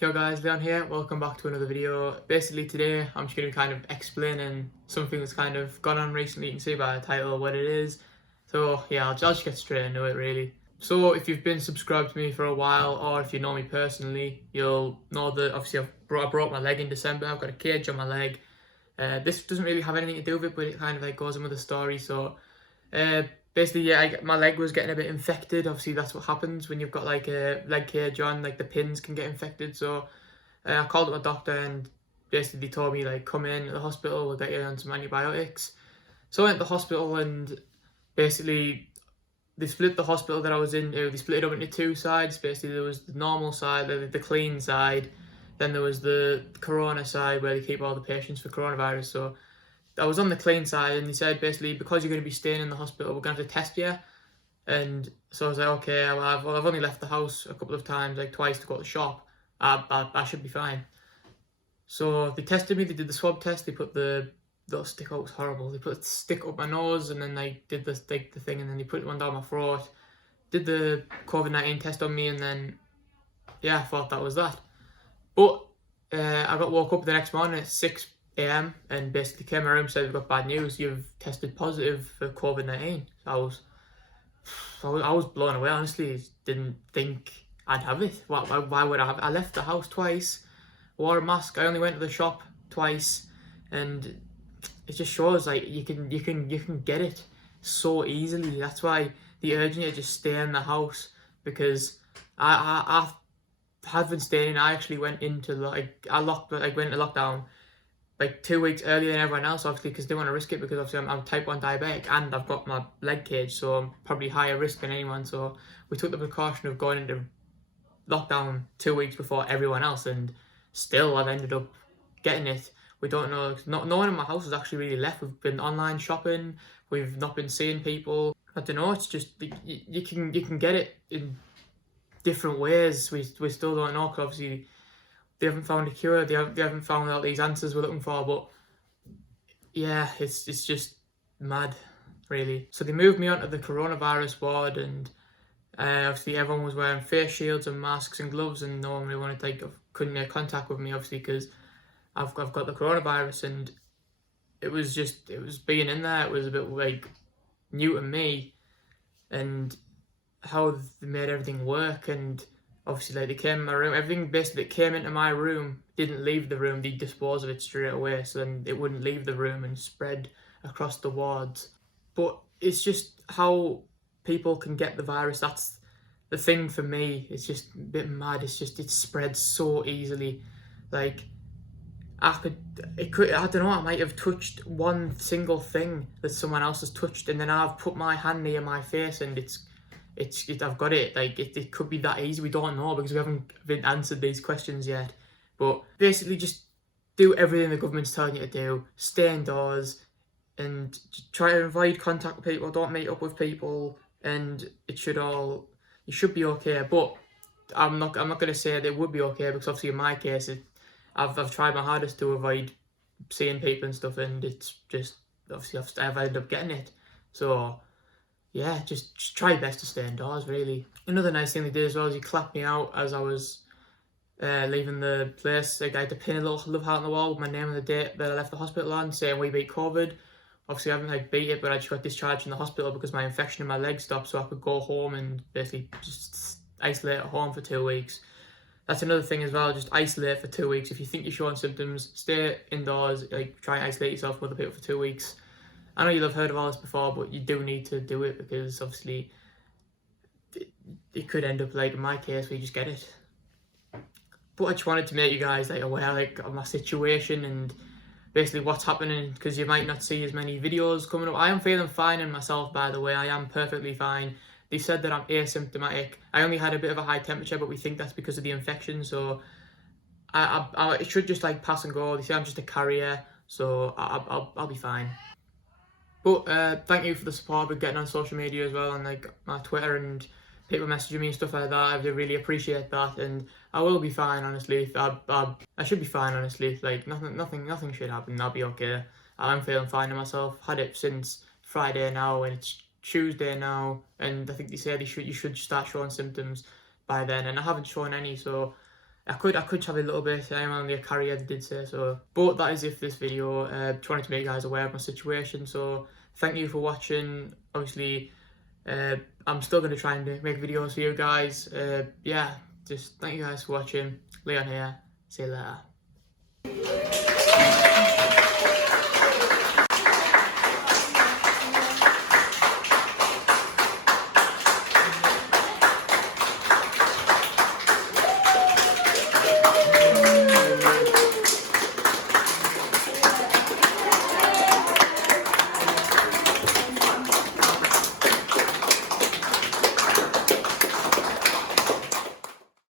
Yo guys, Leon here, welcome back to another video. Basically today I'm just going to be kind of explaining something that's kind of gone on recently. You can see by the title what it is. So yeah, I'll just get straight into it really. So if you've been subscribed to me for a while, or if you know me personally, you'll know that obviously I broke my leg in December. I've got a cage on my leg. This doesn't really have anything to do with it, but it kind of like goes in with the story. So uh, basically, yeah, my leg was getting a bit infected. Obviously, that's what happens when you've got like a leg cage on. Like the pins can get infected. So I called up my doctor and basically they told me like come in to the hospital. We'll get you on some antibiotics. So I went to the hospital and basically they split the hospital that I was in. They split it up into two sides. Basically, there was the normal side, the clean side. Then there was the corona side where they keep all the patients for coronavirus. So I was on the clean side, and they said basically because you're going to be staying in the hospital, we're going to have to test you. And so I was like, okay, well, I've only left the house a couple of times, like twice to go to the shop. I should be fine. So they tested me. They did the swab test. They put the little stick out. It was horrible. They put a stick up my nose, and then they did the thing, and then they put one down my throat. Did the COVID-19 test on me, and then yeah, I thought that was that. But I got woke up the next morning at 6 a.m. and basically came in my room and said, we've got bad news. You've tested positive for COVID-19. So I was blown away. Honestly, didn't think I'd have it. Why would I have it? I left the house twice, wore a mask. I only went to the shop twice, and it just shows like you can get it so easily. That's why the urging you to just stay in the house, because I have been staying. I actually went into went into lockdown like 2 weeks earlier than everyone else, obviously, because they want to risk it, because obviously I'm type 1 diabetic and I've got my leg cage, so I'm probably higher risk than anyone. So we took the precaution of going into lockdown 2 weeks before everyone else, and still I've ended up getting it. We don't know, no one in my house has actually really left. We've been online shopping, we've not been seeing people. I don't know, it's just you can get it in different ways. We still don't know, because obviously they haven't found a cure. They haven't found out these answers we're looking for. But yeah, it's just mad, really. So they moved me onto the coronavirus ward, and obviously everyone was wearing face shields and masks and gloves, and no one really wanted to couldn't make contact with me, obviously, because I've got the coronavirus. And it was being in there. It was a bit like new to me, and how they made everything work. And obviously, like, they came in my room, everything basically that came into my room didn't leave the room. They disposed of it straight away, so then it wouldn't leave the room and spread across the wards. But it's just how people can get the virus. That's the thing for me. It's just a bit mad. It's just it spreads so easily. Like, I don't know, I might have touched one single thing that someone else has touched, and then I've put my hand near my face, and I've got it. Like, it could be that easy. We don't know, because we haven't been answered these questions yet. But basically, just do everything the government's telling you to do. Stay indoors, and try to avoid contact with people. Don't meet up with people, and you should be okay. But I'm not going to say that it would be okay, because obviously in my case, I've tried my hardest to avoid seeing people and stuff, and it's just obviously I've ended up getting it. So yeah, just try your best to stay indoors, really. Another nice thing they did as well is he clapped me out as I was leaving the place. Like, I had to pin a little love heart on the wall with my name and the date that I left the hospital on, saying we beat COVID. Obviously, I haven't beat it, but I just got discharged from the hospital because my infection in my leg stopped, so I could go home and basically just isolate at home for 2 weeks. That's another thing as well, just isolate for 2 weeks. If you think you're showing symptoms, stay indoors, like, try and isolate yourself from other people for 2 weeks. I know you'll have heard of all this before, but you do need to do it, because obviously it could end up like in my case where you just get it. But I just wanted to make you guys aware of my situation and basically what's happening, because you might not see as many videos coming up. I am feeling fine in myself, by the way. I am perfectly fine. They said that I'm asymptomatic. I only had a bit of a high temperature, but we think that's because of the infection. So it should just pass and go. They say I'm just a carrier, so I'll be fine. But thank you for the support with getting on social media as well, and my Twitter, and people messaging me and stuff like that. I really appreciate that, and I will be fine, honestly. I should be fine, honestly. Like, nothing should happen. I'll be okay. I'm feeling fine in myself. Had it since Friday now, and it's Tuesday now, and I think they said you should start showing symptoms by then, and I haven't shown any, so I could travel a little bit. I am only a carrier, they did say so. But that is it for this video. Just wanted to make you guys aware of my situation. So thank you for watching. Obviously, I'm still going to try and make videos for you guys. Yeah, just thank you guys for watching. Leon here. See you later.